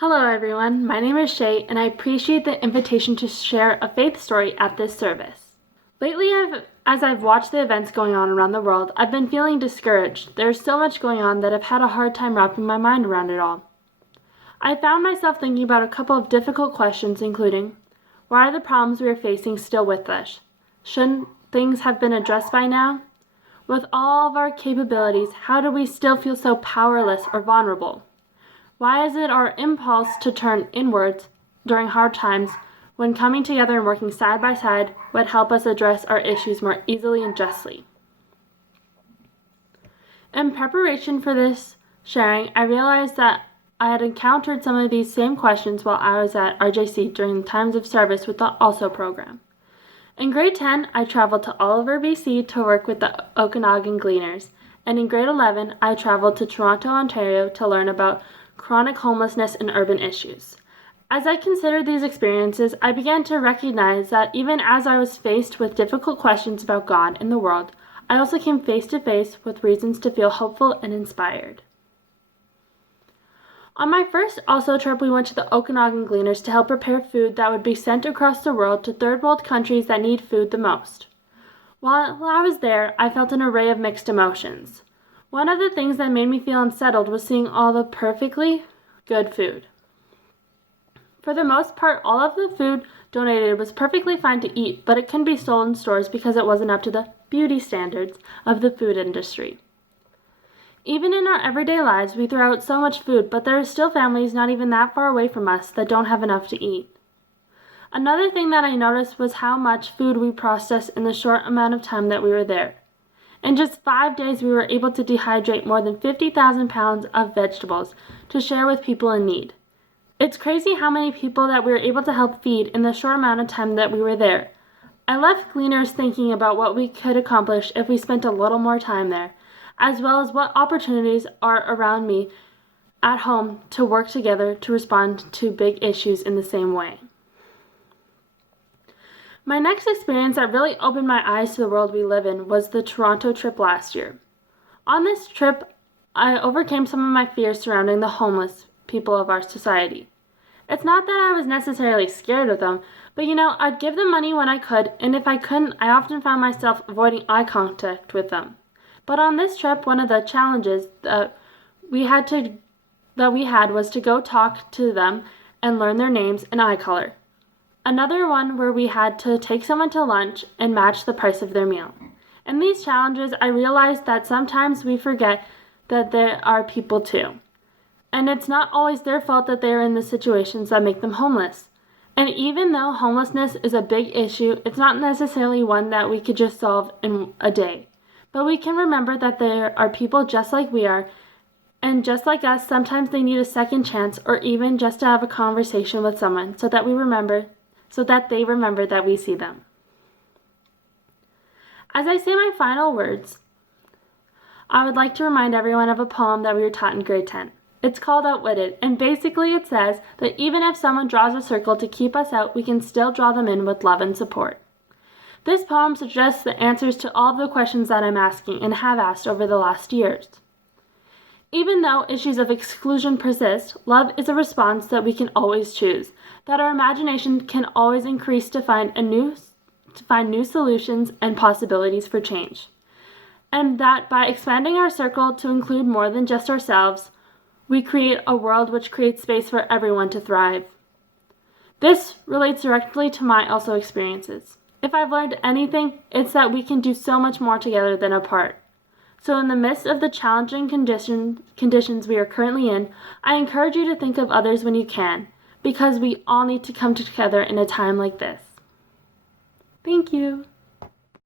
Hello everyone, my name is Shay and I appreciate the invitation to share a faith story at this service. Lately, as I've watched the events going on around the world, I've been feeling discouraged. There's so much going on that I've had a hard time wrapping my mind around it all. I found myself thinking about a couple of difficult questions, including, why are the problems we are facing still with us? Shouldn't things have been addressed by now? With all of our capabilities, how do we still feel so powerless or vulnerable? Why is it our impulse to turn inwards during hard times when coming together and working side by side would help us address our issues more easily and justly? In preparation for this sharing, I realized that I had encountered some of these same questions while I was at RJC during times of service with the ALSO program. In grade 10, I traveled to Oliver, BC to work with the Okanagan Gleaners, and in grade 11, I traveled to Toronto, Ontario to learn about chronic homelessness and urban issues. As I considered these experiences, I began to recognize that even as I was faced with difficult questions about God and the world, I also came face to face with reasons to feel hopeful and inspired. On my first ALSO trip, we went to the Okanagan Gleaners to help prepare food that would be sent across the world to third world countries that need food the most. While I was there, I felt an array of mixed emotions. One of the things that made me feel unsettled was seeing all the perfectly good food. For the most part, all of the food donated was perfectly fine to eat, but it couldn't be sold in stores because it wasn't up to the beauty standards of the food industry. Even in our everyday lives, we throw out so much food, but there are still families not even that far away from us that don't have enough to eat. Another thing that I noticed was how much food we processed in the short amount of time that we were there. In just 5 days, we were able to dehydrate more than 50,000 pounds of vegetables to share with people in need. It's crazy how many people that we were able to help feed in the short amount of time that we were there. I left Gleaners thinking about what we could accomplish if we spent a little more time there, as well as what opportunities are around me at home to work together to respond to big issues in the same way. My next experience that really opened my eyes to the world we live in was the Toronto trip last year. On this trip, I overcame some of my fears surrounding the homeless people of our society. It's not that I was necessarily scared of them, but I'd give them money when I could, and if I couldn't, I often found myself avoiding eye contact with them. But on this trip, one of the challenges that we had was to go talk to them and learn their names and eye color. Another one where we had to take someone to lunch and match the price of their meal. In these challenges, I realized that sometimes we forget that there are people too. And it's not always their fault that they are in the situations that make them homeless. And even though homelessness is a big issue, it's not necessarily one that we could just solve in a day. But we can remember that there are people just like we are, and just like us, sometimes they need a second chance or even just to have a conversation with someone so that they remember that we see them. As I say my final words, I would like to remind everyone of a poem that we were taught in grade 10. It's called Outwitted, and basically it says that even if someone draws a circle to keep us out, we can still draw them in with love and support. This poem suggests the answers to all of the questions that I'm asking and have asked over the last years. Even though issues of exclusion persist, love is a response that we can always choose, that our imagination can always increase to find new solutions and possibilities for change. And that by expanding our circle to include more than just ourselves, we create a world which creates space for everyone to thrive. This relates directly to my ALSO experiences. If I've learned anything, it's that we can do so much more together than apart. So in the midst of the challenging conditions we are currently in, I encourage you to think of others when you can, because we all need to come together in a time like this. Thank you.